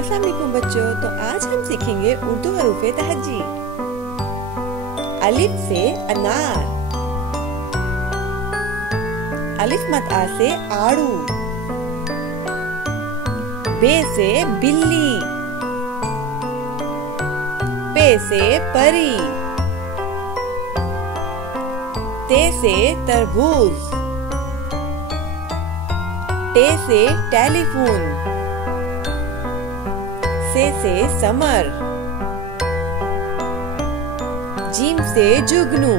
अस्सलाम वालेकुम बच्चों। तो आज हम सीखेंगे उर्दू हरूफ़े तहज्जी। अलिफ से अनार, अलिफ मद आ से आड़ू, बे से बिल्ली, पे से परी, ते से तरबूज, टे से टेलीफोन, से समर, जीम से जुगनू,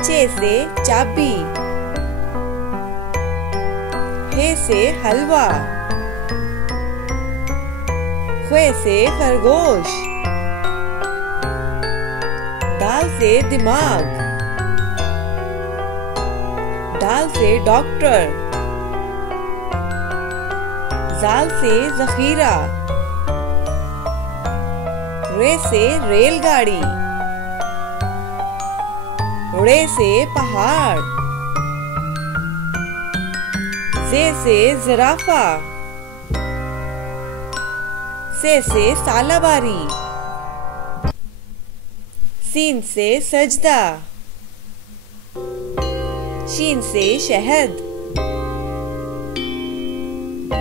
चे से चाबी, हे से हलवा, ख्वे से खरगोश, दाल से दिमाग, दाल से डॉक्टर, जाल से जखीरा, रे से रेलगाड़ी, रे से पहाड़, जे से जिराफा, से सालाबारी, सीन से सजदा, शीन से शहद,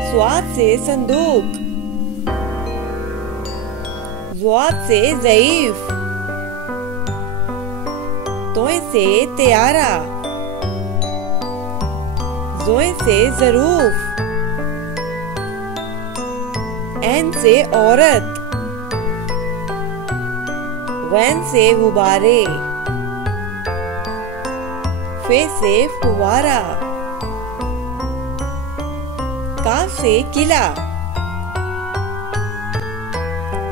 स्वाद से संदूक, ज़्वाद से ज़ईफ, तोय से त्यारा, ज़ोय से ज़रूफ, ऐन से औरत, गैन से गुब्बारे, फे से फुवारा, काफ से किला,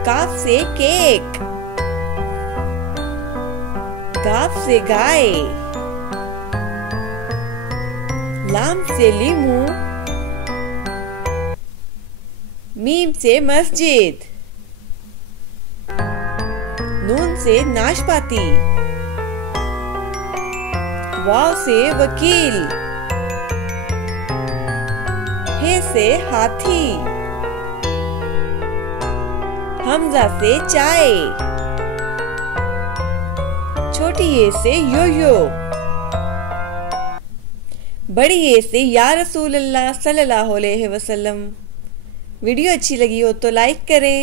काफ से केक, गाफ से गाय, लाम से लीमू, मीम से मस्जिद, नून से नाशपाती, वाव से वकील, हे से हाथी, हमजा से चाय, छोटी ए से यो-यो, बड़ी ए से या रसूल अल्लाह सल्लल्लाहु अलैहि वसल्लम। वीडियो अच्छी लगी हो तो लाइक करें।